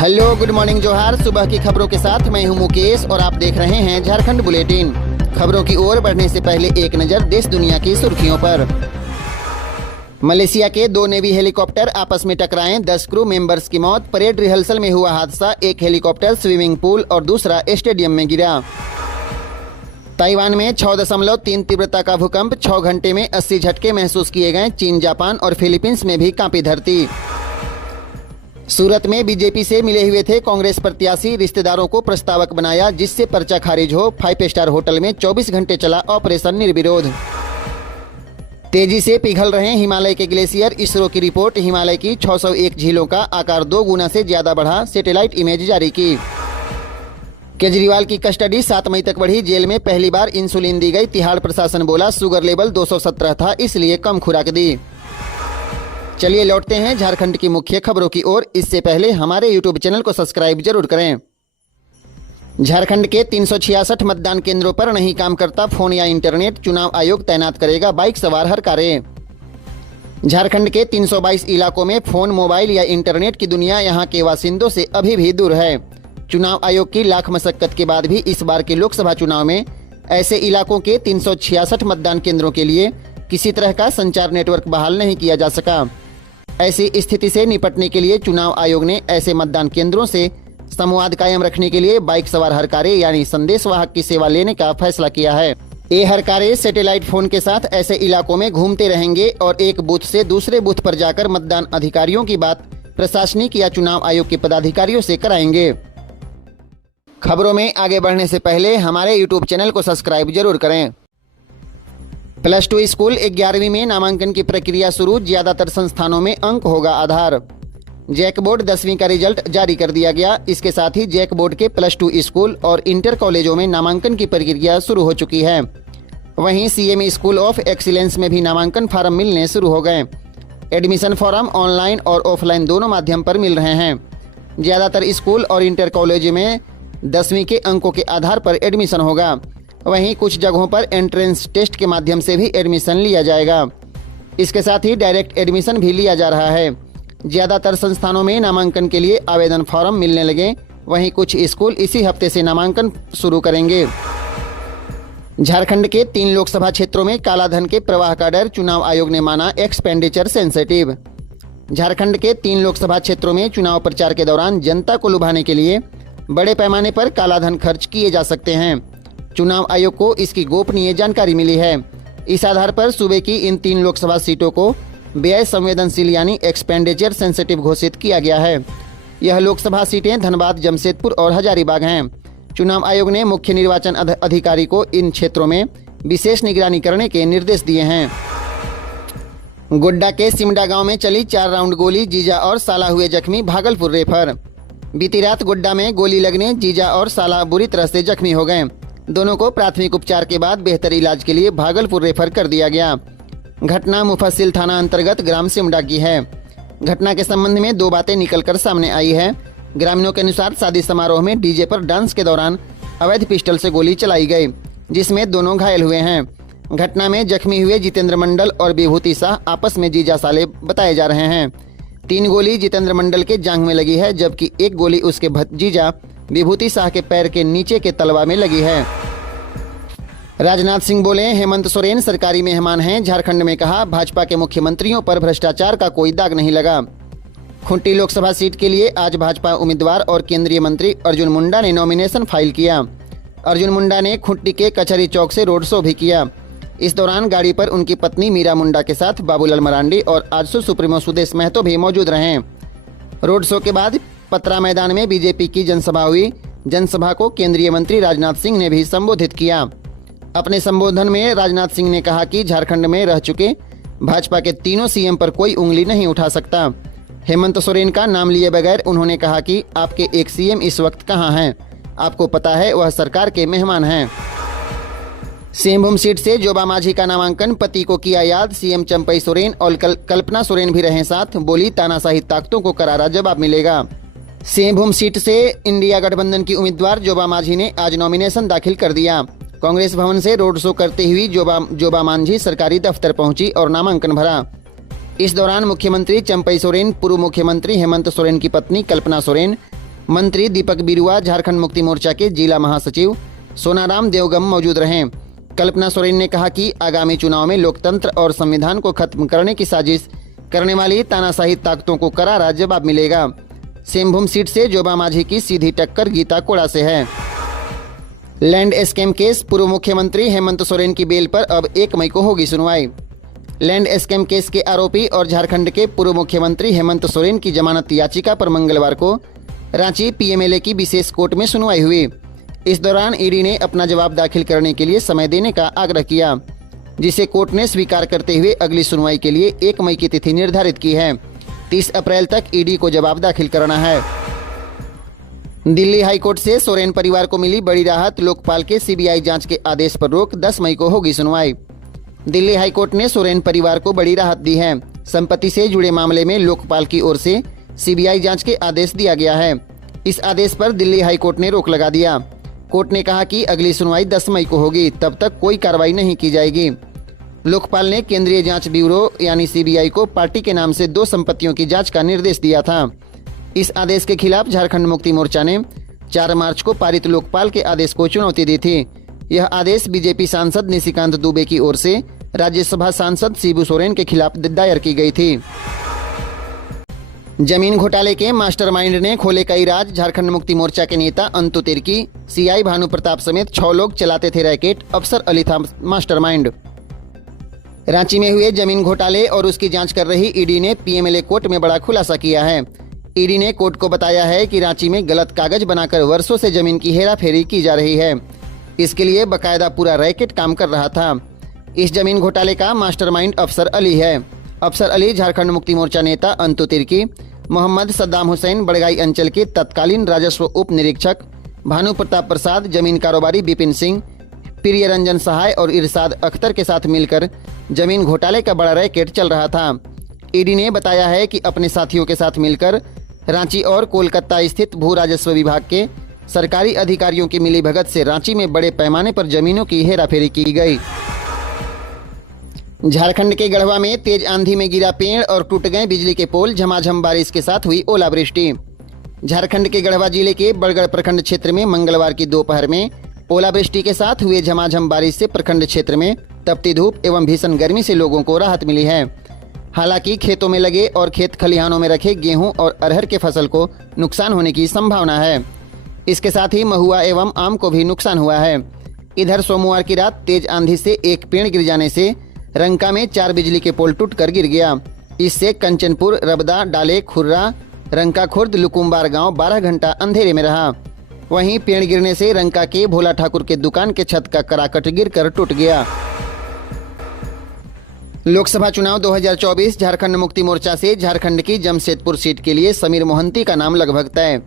Hello, good morning, जोहार। सुबह की खबरों के साथ मैं हूं मुकेश और आप देख रहे हैं झारखंड बुलेटिन। खबरों की ओर बढ़ने से पहले एक नजर देश दुनिया की सुर्खियों पर। मलेशिया के 2 नेवी हेलीकॉप्टर आपस में टकराए, 10 क्रू मेंबर्स की मौत। परेड रिहर्सल में हुआ हादसा, एक हेलीकॉप्टर स्विमिंग पूल और दूसरा स्टेडियम में गिरा। ताइवान में 6.3 तीव्रता का भूकंप, 6 घंटे में 80 झटके महसूस किए गए। चीन, जापान और फिलीपींस में भी कांपी धरती। सूरत में बीजेपी से मिले हुए थे कांग्रेस प्रत्याशी, रिश्तेदारों को प्रस्तावक बनाया जिससे पर्चा खारिज हो। 5 स्टार होटल में 24 घंटे चला ऑपरेशन निर्विरोध। तेजी से पिघल रहे हिमालय के ग्लेशियर, इसरो की रिपोर्ट। हिमालय की 601 झीलों का आकार 2 गुना से ज्यादा बढ़ा, सैटेलाइट इमेज जारी की। केजरीवाल की कस्टडी 7 मई तक बढ़ी, जेल में पहली बार इंसुलिन दी गई। तिहाड़ प्रशासन बोला शुगर लेवल 217 था, इसलिए कम खुराक दी। चलिए लौटते हैं झारखंड की मुख्य खबरों की ओर। इससे पहले हमारे यूट्यूब चैनल को सब्सक्राइब जरूर करें। झारखंड के 366 मतदान केंद्रों पर नहीं काम करता फोन या इंटरनेट, चुनाव आयोग तैनात करेगा बाइक सवार हर कारें। झारखंड के 322 इलाकों में फोन, मोबाइल या इंटरनेट की दुनिया यहां के बासिंदों से अभी भी दूर है। चुनाव आयोग की लाख मशक्कत के बाद भी इस बार के लोकसभा चुनाव में ऐसे इलाकों के 366 मतदान केंद्रों के लिए किसी तरह का संचार नेटवर्क बहाल नहीं किया जा सका। ऐसी स्थिति से निपटने के लिए चुनाव आयोग ने ऐसे मतदान केंद्रों से संवाद कायम रखने के लिए बाइक सवार हरकारे यानी संदेश वाहक की सेवा लेने का फैसला किया है। ये हरकारे सैटेलाइट फोन के साथ ऐसे इलाकों में घूमते रहेंगे और एक बूथ से दूसरे बूथ पर जाकर मतदान अधिकारियों की बात प्रशासनिक या चुनाव आयोग के पदाधिकारियों से कराएंगे। खबरों में आगे बढ़ने से पहले हमारे यूट्यूब चैनल को सब्सक्राइब जरूर करें। +2 स्कूल 11वीं में नामांकन की प्रक्रिया शुरू, ज्यादातर संस्थानों में अंक होगा आधार। जैक बोर्ड 10वीं का रिजल्ट जारी कर दिया गया। इसके साथ ही जैक बोर्ड के +2 स्कूल और इंटर कॉलेजों में नामांकन की प्रक्रिया शुरू हो चुकी है। वहीं सीएम स्कूल ऑफ एक्सीलेंस में भी नामांकन फार्म मिलने शुरू हो गए। एडमिशन फॉर्म ऑनलाइन और ऑफलाइन दोनों माध्यम पर मिल रहे हैं। ज्यादातर स्कूल और इंटर कॉलेज में 10वीं के अंकों के आधार पर एडमिशन होगा। वहीं कुछ जगहों पर एंट्रेंस टेस्ट के माध्यम से भी एडमिशन लिया जाएगा। इसके साथ ही डायरेक्ट एडमिशन भी लिया जा रहा है। ज्यादातर संस्थानों में नामांकन के लिए आवेदन फॉर्म मिलने लगे। वहीं कुछ स्कूल इसी हफ्ते से नामांकन शुरू करेंगे। झारखंड के 3 लोकसभा क्षेत्रों में कालाधन के प्रवाह का डर, चुनाव आयोग ने माना एक्सपेंडिचर सेंसिटिव। झारखंड के 3 लोकसभा क्षेत्रों में चुनाव प्रचार के दौरान जनता को लुभाने के लिए बड़े पैमाने पर कालाधन खर्च किए जा सकते हैं। चुनाव आयोग को इसकी गोपनीय जानकारी मिली है। इस आधार पर सूबे की इन 3 लोकसभा सीटों को व्यय संवेदनशील यानी एक्सपेंडिचर सेंसिटिव घोषित किया गया है। यह लोकसभा सीटें धनबाद, जमशेदपुर और हजारीबाग हैं। चुनाव आयोग ने मुख्य निर्वाचन अधिकारी को इन क्षेत्रों में विशेष निगरानी करने के निर्देश दिए हैं। गोड्डा के सिमडा गांव में चली 4 राउंड गोली, जीजा और साला हुए जख्मी, भागलपुर रेफर। बीती रात गोड्डा में गोली लगने जीजा और साला बुरी तरह से जख्मी हो गए। दोनों को प्राथमिक उपचार के बाद बेहतर इलाज के लिए भागलपुर रेफर कर दिया गया। घटना मुफस्सिल थाना अंतर्गत ग्राम सिमडा की है। घटना के संबंध में 2 बातें निकलकर सामने आई है। ग्रामीणों के अनुसार शादी समारोह में डीजे पर डांस के दौरान अवैध पिस्टल से गोली चलाई गई, जिसमें दोनों घायल हुए हैं। घटना में जख्मी हुए जितेंद्र मंडल और विभूति शाह आपस में जीजा साले बताए जा रहे हैं। 3 गोली जितेंद्र मंडल के जांघ में लगी है, जबकि 1 गोली उसके भतीजा विभूति शाह के पैर के नीचे के तलवा में लगी है। राजनाथ सिंह बोले हेमंत सोरेन सरकारी मेहमान हैं। झारखंड में कहा भाजपा के मुख्यमंत्रियों पर भ्रष्टाचार का कोई दाग नहीं लगा। खूंटी लोकसभा सीट के लिए आज भाजपा उम्मीदवार और केंद्रीय मंत्री अर्जुन मुंडा ने नॉमिनेशन फाइल किया। अर्जुन मुंडा ने खूंटी के कचहरी चौक से रोड शो भी किया। इस दौरान गाड़ी पर उनकी पत्नी मीरा मुंडा के साथ बाबूलाल मरांडी और आजसू सुप्रीमो सुदेश महतो भी मौजूद रहे। रोड शो के बाद पतरा मैदान में बीजेपी की जनसभा हुई। जनसभा को केंद्रीय मंत्री राजनाथ सिंह ने भी संबोधित किया। अपने संबोधन में राजनाथ सिंह ने कहा कि झारखंड में रह चुके भाजपा के तीनों सीएम पर कोई उंगली नहीं उठा सकता। हेमंत सोरेन का नाम लिए बगैर उन्होंने कहा कि आपके एक सीएम इस वक्त कहां हैं? आपको पता है वह सरकार के मेहमान हैं। सिंहभूम सीट से जोबा माझी का नामांकन, पति को किया याद। सीएम चंपई सोरेन और कल्पना सोरेन भी रहे साथ, बोली तानाशाही ताकतों को करारा जवाब मिलेगा। सिंहभूम सीट से इंडिया गठबंधन की उम्मीदवार जोबा माझी ने आज नॉमिनेशन दाखिल कर दिया। कांग्रेस भवन से रोड शो करते हुए जोबा माझी सरकारी दफ्तर पहुंची और नामांकन भरा। इस दौरान मुख्यमंत्री चंपई सोरेन, पूर्व मुख्यमंत्री हेमंत सोरेन की पत्नी कल्पना सोरेन, मंत्री दीपक बिरुआ, झारखंड मुक्ति मोर्चा के जिला महासचिव सोनाराम देवगम मौजूद रहे। कल्पना सोरेन ने कहा कि आगामी चुनाव में लोकतंत्र और संविधान को खत्म करने की साजिश करने वाली तानाशाही ताकतों को करारा जवाब मिलेगा। सिंहभूम सीट से जोबा माझी की सीधी टक्कर गीता कोड़ा से है। लैंड स्कैम केस, पूर्व मुख्यमंत्री हेमंत सोरेन की बेल पर अब 1 मई को होगी सुनवाई। लैंड स्कैम केस के आरोपी और झारखंड के पूर्व मुख्यमंत्री हेमंत सोरेन की जमानत याचिका पर मंगलवार को रांची पीएमएलए की विशेष कोर्ट में सुनवाई हुई। इस दौरान ईडी ने अपना जवाब दाखिल करने के लिए समय देने का आग्रह किया, जिसे कोर्ट ने स्वीकार करते हुए अगली सुनवाई के लिए 1 मई की तिथि निर्धारित की है। 30 अप्रैल तक ईडी को जवाब दाखिल करना है। दिल्ली हाईकोर्ट से सोरेन परिवार को मिली बड़ी राहत, लोकपाल के सीबीआई जांच के आदेश पर रोक, 10 मई को होगी सुनवाई। दिल्ली हाईकोर्ट ने सोरेन परिवार को बड़ी राहत दी है। संपत्ति से जुड़े मामले में लोकपाल की ओर से सीबीआई जांच के आदेश दिया गया है। इस आदेश पर दिल्ली हाईकोर्ट ने रोक लगा दिया। कोर्ट ने कहा कि अगली सुनवाई 10 मई को होगी, तब तक कोई कार्रवाई नहीं की जाएगी। लोकपाल ने केंद्रीय जांच ब्यूरो यानी सीबीआई को पार्टी के नाम से 2 संपत्तियों की जांच का निर्देश दिया था। इस आदेश के खिलाफ झारखंड मुक्ति मोर्चा ने 4 मार्च को पारित लोकपाल के आदेश को चुनौती दी थी। यह आदेश बीजेपी सांसद निशिकांत दुबे की ओर से राज्यसभा सांसद शिबू सोरेन के खिलाफ दायर की गई थी। जमीन घोटाले के मास्टरमाइंड ने खोले कई राज, झारखंड मुक्ति मोर्चा के नेता अंतु तिर्की, सीआई भानु प्रताप समेत 6 लोग चलाते थे रैकेट, अफसर अली था मास्टरमाइंड। रांची में हुए जमीन घोटाले और उसकी जांच कर रही ईडी ने पीएमएलए कोर्ट में बड़ा खुलासा किया है। ईडी ने कोर्ट को बताया है कि रांची में गलत कागज बनाकर वर्षों से जमीन की हेराफेरी की जा रही है। इसके लिए बकायदा पूरा रैकेट काम कर रहा था। इस जमीन घोटाले का मास्टरमाइंड अफसर अली है। अफसर अली झारखंड मुक्ति मोर्चा नेता अंतु तिर्की, मोहम्मद सद्दाम हुसैन बड़गाई अंचल के तत्कालीन राजस्व उप निरीक्षक, भानु प्रताप प्रसाद, जमीन कारोबारी विपिन सिंह, प्रिय रंजन सहाय और इरशाद अख्तर के साथ मिलकर जमीन घोटाले का बड़ा रैकेट चल रहा था। ईडी ने बताया है कि अपने साथियों के साथ मिलकर रांची और कोलकाता स्थित भू राजस्व विभाग के सरकारी अधिकारियों की मिलीभगत से रांची में बड़े पैमाने पर जमीनों की हेराफेरी की गई। झारखंड के गढ़वा में तेज आंधी में गिरा पेड़ और टूट गए बिजली के पोल, झमाझम बारिश के साथ हुई ओलावृष्टि। झारखंड के गढ़वा जिले के बड़गढ़ प्रखंड क्षेत्र में मंगलवार की दोपहर में ओलावृष्टि के साथ हुए झमाझम बारिश से प्रखंड क्षेत्र में तपती धूप एवं भीषण गर्मी से लोगों को राहत मिली है। हालांकि खेतों में लगे और खेत खलिहानों में रखे गेहूं और अरहर के फसल को नुकसान होने की संभावना है। इसके साथ ही महुआ एवं आम को भी नुकसान हुआ है। इधर सोमवार की रात तेज आंधी से एक पेड़ गिर जाने से रंका में 4 बिजली के पोल टूटकर गिर गया। इससे कंचनपुर, रबदा, डाले, खुर्रा, रंका खुर्द, लुकुम्बार गांव 12 घंटा अंधेरे में रहा। वहीं पेड़ गिरने से रंका के भोला ठाकुर के दुकान के छत का कराकट गिरकर टूट गया। लोकसभा चुनाव 2024, झारखंड मुक्ति मोर्चा से झारखंड की जमशेदपुर सीट के लिए समीर मोहंती का नाम लगभग तय।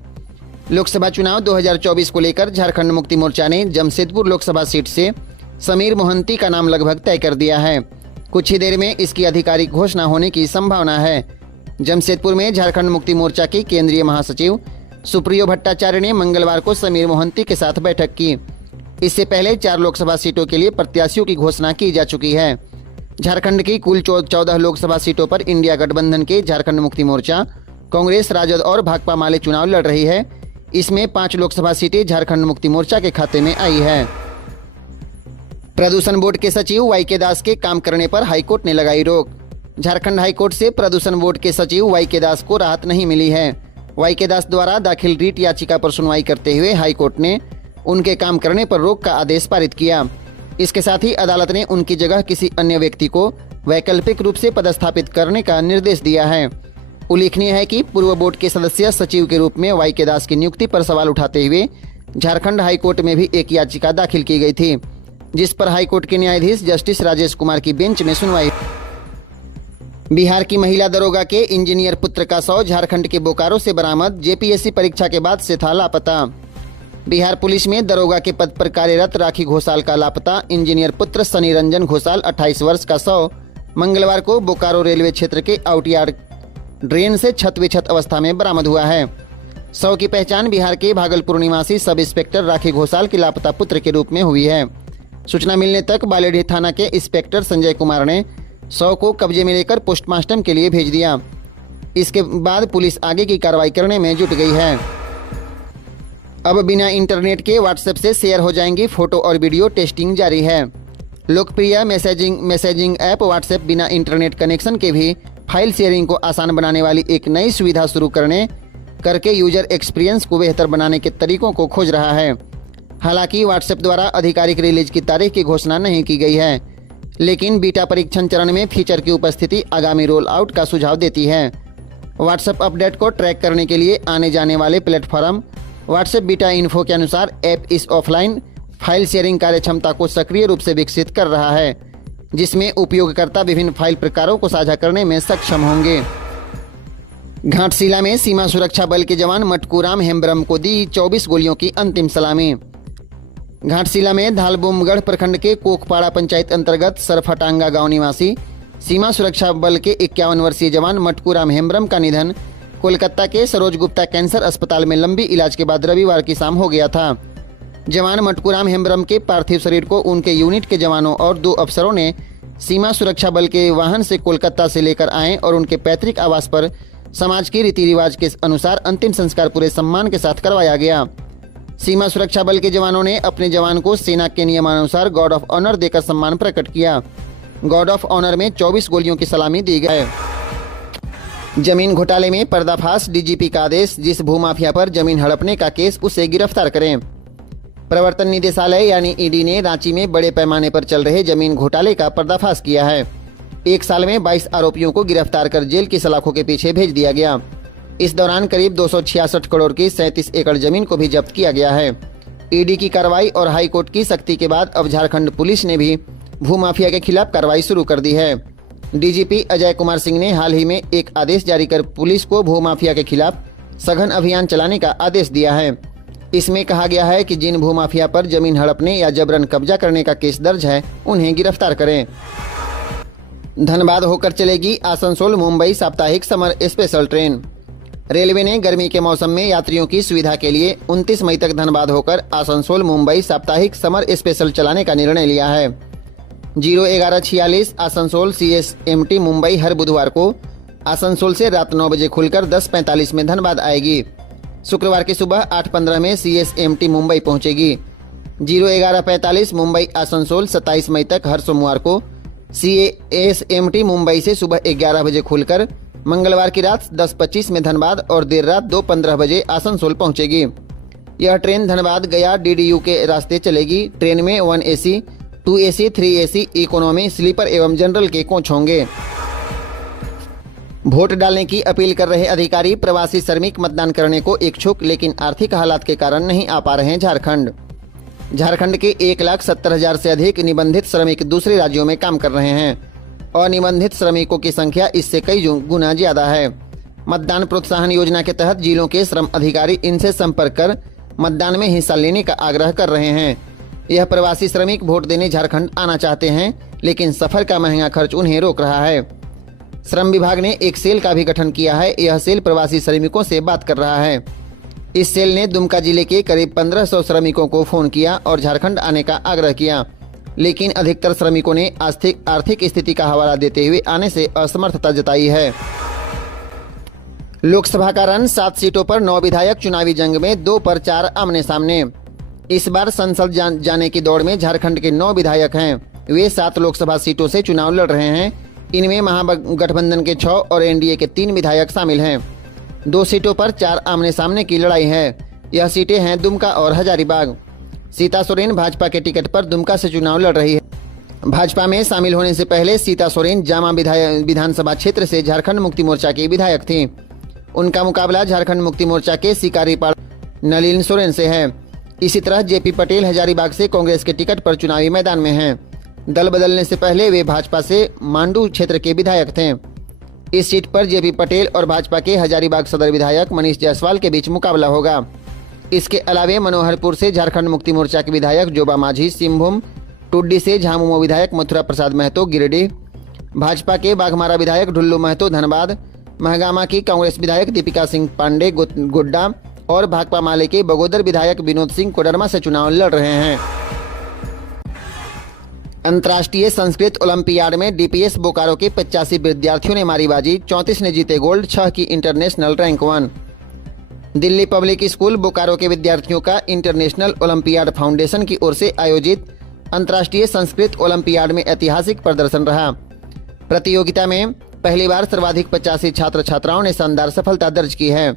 लोकसभा चुनाव 2024 को लेकर झारखंड मुक्ति मोर्चा ने जमशेदपुर लोकसभा सीट से समीर मोहंती का नाम लगभग तय कर दिया है। कुछ ही देर में इसकी आधिकारिक घोषणा होने की संभावना है। जमशेदपुर में झारखंड मुक्ति मोर्चा की केंद्रीय महासचिव सुप्रियो भट्टाचार्य ने मंगलवार को समीर मोहंती के साथ बैठक की। इससे पहले 4 लोकसभा सीटों के लिए प्रत्याशियों की घोषणा की जा चुकी है। झारखंड की कुल 14 लोकसभा सीटों पर इंडिया गठबंधन के झारखंड मुक्ति मोर्चा, कांग्रेस, राजद और भाकपा माले चुनाव लड़ रही है। इसमें 5 लोकसभा सीटें झारखंड मुक्ति मोर्चा के खाते में आई है। प्रदूषण बोर्ड के सचिव वाईके दास के काम करने पर हाईकोर्ट ने लगाई रोक। झारखंड हाईकोर्ट से प्रदूषण बोर्ड के सचिव वाईके दास को राहत नहीं मिली है। वाईके दास द्वारा दाखिल रीट याचिका पर सुनवाई करते हुए हाईकोर्ट ने उनके काम करने पर रोक का आदेश पारित किया। इसके साथ ही अदालत ने उनकी जगह किसी अन्य व्यक्ति को वैकल्पिक रूप से पदस्थापित करने का निर्देश दिया है। उल्लेखनीय है कि पूर्व बोर्ड के सदस्य सचिव के रूप में वाईके दास की नियुक्ति पर सवाल उठाते हुए झारखंड हाईकोर्ट में भी एक याचिका दाखिल की गई थी, जिस पर हाईकोर्ट के न्यायाधीश जस्टिस राजेश कुमार की बेंच में सुनवाई। बिहार की महिला दरोगा के इंजीनियर पुत्र का शव झारखंड के बोकारो से बरामद, जेपीएससी परीक्षा के बाद से था लापता। बिहार पुलिस में दरोगा के पद पर कार्यरत राखी घोषाल का लापता इंजीनियर पुत्र सनी रंजन घोषाल 28 वर्ष का शव मंगलवार को बोकारो रेलवे क्षेत्र के आउटयार्ड ड्रेन से छत विछत अवस्था में बरामद हुआ है। शव की पहचान बिहार के भागलपुर निवासी सब इंस्पेक्टर राखी घोषाल के लापता पुत्र के रूप में हुई है। सूचना मिलने तक बालेडीह थाना के इंस्पेक्टर संजय कुमार ने शव को कब्जे में लेकर पोस्टमार्टम के लिए भेज दिया। इसके बाद पुलिस आगे की कार्रवाई करने में जुट गई है। अब बिना इंटरनेट के व्हाट्सएप से शेयर हो जाएंगी फोटो और वीडियो, टेस्टिंग जारी है। लोकप्रिय मैसेजिंग ऐप व्हाट्सएप बिना इंटरनेट कनेक्शन के भी फाइल शेयरिंग को आसान बनाने वाली एक नई सुविधा शुरू करके यूजर एक्सपीरियंस को बेहतर बनाने के तरीकों को खोज रहा है। हालांकि व्हाट्सएप द्वारा आधिकारिक रिलीज की तारीख की घोषणा नहीं की गई है, लेकिन बीटा परीक्षण चरण में फीचर की उपस्थिति आगामी रोल आउट का सुझाव देती है। व्हाट्सएप अपडेट को ट्रैक करने के लिए आने जाने वाले प्लेटफॉर्म व्हाट्सएप बीटा इन्फो के अनुसार ऐप इस ऑफलाइन फाइल शेयरिंग कार्यक्षमता को सक्रिय रूप से विकसित कर रहा है, जिसमें उपयोगकर्ता विभिन्न फाइल प्रकारों को साझा करने में सक्षम होंगे। घाटशिला में सीमा सुरक्षा बल के जवान मटकूराम हेम्ब्रम को दी 24 गोलियों की अंतिम सलामी। घाटशिला में धालबुमगढ़ प्रखंड के कोकपाड़ा पंचायत अंतर्गत सरफटांगा गांव निवासी सीमा सुरक्षा बल के 51 वर्षीय जवान मटकूराम हेम्ब्रम का निधन कोलकाता के सरोज गुप्ता कैंसर अस्पताल में लंबी इलाज के बाद रविवार की शाम हो गया था। जवान मटकूराम हेम्ब्रम के पार्थिव शरीर को उनके यूनिट के जवानों और 2 अफसरों ने सीमा सुरक्षा बल के वाहन से कोलकाता से लेकर आए और उनके पैतृक आवास पर समाज के रीति रिवाज के अनुसार अंतिम संस्कार पूरे सम्मान के साथ करवाया गया। सीमा सुरक्षा बल के जवानों ने अपने जवान को सेना के नियमानुसार गॉर्ड ऑफ ऑनर देकर सम्मान प्रकट किया। गॉर्ड ऑफ ऑनर में 24 गोलियों की सलामी दी गई। जमीन घोटाले में पर्दाफाश, डीजीपी का आदेश, जिस भूमाफिया पर जमीन हड़पने का केस उसे गिरफ्तार करें। प्रवर्तन निदेशालय यानी ईडी ने रांची में बड़े पैमाने पर चल रहे जमीन घोटाले का पर्दाफाश किया है। 1 साल में 22 आरोपियों को गिरफ्तार कर जेल की सलाखों के पीछे भेज दिया गया। इस दौरान करीब 266 करोड़ की 37 एकड़ जमीन को भी जब्त किया गया है। ईडी की कार्रवाई और हाईकोर्ट की सख्ती के बाद अब झारखंड पुलिस ने भी भूमाफिया के खिलाफ कार्रवाई शुरू कर दी है। डीजीपी अजय कुमार सिंह ने हाल ही में एक आदेश जारी कर पुलिस को भूमाफिया के खिलाफ सघन अभियान चलाने का आदेश दिया है। इसमें कहा गया है कि जिन भूमाफिया पर जमीन हड़पने या जबरन कब्जा करने का केस दर्ज है उन्हें गिरफ्तार करें। धनबाद होकर चलेगी आसनसोल मुंबई साप्ताहिक समर स्पेशल ट्रेन। रेलवे ने गर्मी के मौसम में यात्रियों की सुविधा के लिए 29 मई तक धनबाद होकर आसनसोल मुंबई साप्ताहिक समर स्पेशल चलाने का निर्णय लिया है। 01146 आसनसोल CSMT मुंबई हर बुधवार को आसनसोल से रात 9 बजे खुलकर 10:45 में धनबाद आएगी। शुक्रवार की सुबह 8:15 में CSMT मुंबई पहुंचेगी। 01145 मुंबई आसनसोल 27 मई तक हर सोमवार को CSMT मुंबई से सुबह 11 बजे खुलकर मंगलवार की रात 10:25 में धनबाद और देर रात 2:15 बजे आसनसोल पहुंचेगी। यह ट्रेन धनबाद गया DDU के रास्ते चलेगी। ट्रेन में 1 AC, 2 AC, 3 AC, economy, sleeper एवं जनरल के कोच होंगे। वोट डालने की अपील कर रहे अधिकारी प्रवासी श्रमिक मतदान करने को इच्छुक, लेकिन आर्थिक हालात के कारण नहीं आ पा रहे हैं। झारखंड के 1,70,000 से अधिक निबंधित श्रमिक दूसरे राज्यों में काम कर रहे हैं। अनिबंधित श्रमिकों की संख्या इससे कई गुना ज्यादा है। मतदान प्रोत्साहन योजना के तहत जिलों के श्रम अधिकारी इनसे संपर्क कर मतदान में हिस्सा लेने का आग्रह कर रहे हैं। यह प्रवासी श्रमिक वोट देने झारखंड आना चाहते हैं, लेकिन सफर का महंगा खर्च उन्हें रोक रहा है। श्रम विभाग ने एक सेल का भी गठन किया है। यह सेल प्रवासी श्रमिकों से बात कर रहा है। इस सेल ने दुमका जिले के करीब 1500 श्रमिकों को फोन किया और झारखंड आने का आग्रह किया, लेकिन अधिकतर श्रमिकों ने आर्थिक स्थिति का हवाला देते हुए आने से असमर्थता जताई है। लोकसभा का रन 7 सीटों पर 9 विधायक चुनावी जंग में 2 पर 4 आमने सामने। इस बार संसद जाने की दौड़ में झारखंड के 9 विधायक हैं। वे 7 लोकसभा सीटों से चुनाव लड़ रहे हैं। इनमें महागठबंधन के 6 और एनडीए के 3 विधायक शामिल हैं। 2 सीटों पर 4 आमने सामने की लड़ाई है। यह सीटें हैं दुमका और हजारीबाग। सीता सोरेन भाजपा के टिकट पर दुमका से चुनाव लड़ रही है। भाजपा में शामिल होने से पहले सीता सोरेन जामा विधानसभा क्षेत्र से झारखंड मुक्ति मोर्चा की विधायक थी। उनका मुकाबला झारखंड मुक्ति मोर्चा के सिकारीपाड़ा नलिन सोरेन से है। इसी तरह जेपी पटेल हजारीबाग से कांग्रेस के टिकट पर चुनावी मैदान में हैं। दल बदलने से पहले वे भाजपा से मांडू क्षेत्र के विधायक थे। इस सीट पर जेपी पटेल और भाजपा के हजारीबाग सदर विधायक मनीष जायसवाल के बीच मुकाबला होगा। इसके अलावे मनोहरपुर से झारखंड मुक्ति मोर्चा के विधायक जोबा माझी सिंहभूम, टुड्डी से झामुमो विधायक मथुरा प्रसाद महतो गिरिडीह, भाजपा के बाघमारा विधायक ढुल्लू महतो धनबाद, महगामा की कांग्रेस विधायक दीपिका सिंह पांडे गोड्डा और भाकपा माले के बगोदर विधायक विनोद सिंह कोडरमा से चुनाव लड़ रहे हैं। अंतर्राष्ट्रीय संस्कृत ओलंपियाड में डीपीएस बोकारो के 85 विद्यार्थियों ने मारी बाजी। 34 ने जीते गोल्ड, 6 की international rank 1। Delhi public school Bokaro के विद्यार्थियों का इंटरनेशनल ओलंपियाड फाउंडेशन की ओर से आयोजित अंतर्राष्ट्रीय संस्कृत ओलंपियाड में ऐतिहासिक प्रदर्शन रहा। प्रतियोगिता में पहली बार सर्वाधिक 85 छात्र छात्राओं ने शानदार सफलता दर्ज की है।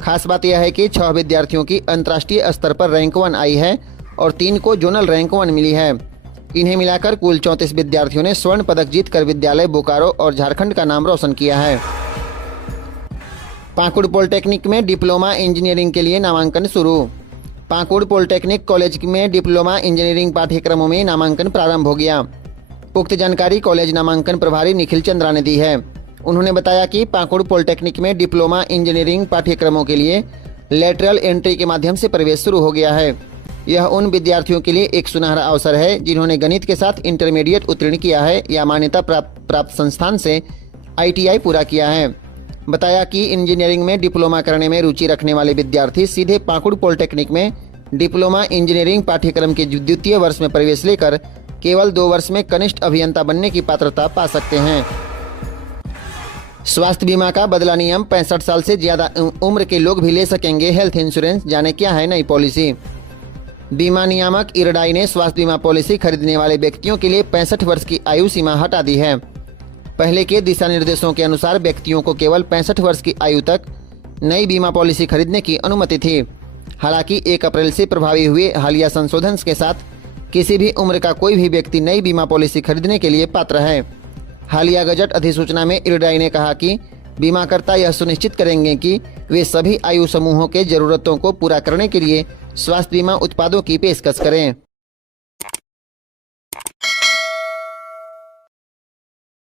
खास बात यह है कि 6 विद्यार्थियों की अंतर्राष्ट्रीय स्तर पर रैंक 1 आई है और 3 को जोनल रैंक 1 मिली है। इन्हें मिलाकर कुल 34 विद्यार्थियों ने स्वर्ण पदक जीतकर विद्यालय बोकारो और झारखंड का नाम रोशन किया है। पाकुड़ पॉलिटेक्निक में डिप्लोमा इंजीनियरिंग के लिए नामांकन शुरू। पाकुड़ पॉलिटेक्निक कॉलेज में डिप्लोमा इंजीनियरिंग पाठ्यक्रमों में नामांकन प्रारंभ हो गया। उक्त जानकारी कॉलेज नामांकन प्रभारी निखिल चंद्रा ने दी है। उन्होंने बताया कि पाकुड़ पॉलिटेक्निक में डिप्लोमा इंजीनियरिंग पाठ्यक्रमों के लिए लेटरल एंट्री के माध्यम से प्रवेश शुरू हो गया है। यह उन विद्यार्थियों के लिए एक सुनहरा अवसर है जिन्होंने गणित के साथ इंटरमीडिएट उत्तीर्ण किया है या मान्यता प्राप्त संस्थान से ITI पूरा किया है। बताया कि इंजीनियरिंग में डिप्लोमा करने में रुचि रखने वाले विद्यार्थी सीधे पाकुड़ पॉलिटेक्निक में डिप्लोमा इंजीनियरिंग पाठ्यक्रम के द्वितीय वर्ष में प्रवेश लेकर केवल 2 वर्ष में कनिष्ठ अभियंता बनने की पात्रता पा सकते हैं। स्वास्थ्य बीमा का बदला नियम 65 साल से ज्यादा उम्र के लोग भी ले सकेंगे हेल्थ इंश्योरेंस। जाने क्या है नई पॉलिसी। बीमा नियामक IRDAI ने स्वास्थ्य बीमा पॉलिसी खरीदने वाले व्यक्तियों के लिए 65 वर्ष की आयु सीमा हटा दी है। पहले के दिशा निर्देशों के अनुसार व्यक्तियों को केवल 65 वर्ष की आयु तक नई बीमा पॉलिसी खरीदने की अनुमति थी। हालांकि 1 अप्रैल से प्रभावी हुए हालिया संशोधन के साथ किसी भी उम्र का कोई भी व्यक्ति नई बीमा पॉलिसी खरीदने के लिए पात्र है। हालिया गजट अधिसूचना में IRDAI ने कहा कि बीमाकर्ता यह सुनिश्चित करेंगे कि वे सभी आयु समूहों के जरूरतों को पूरा करने के लिए स्वास्थ्य बीमा उत्पादों की पेशकश करें।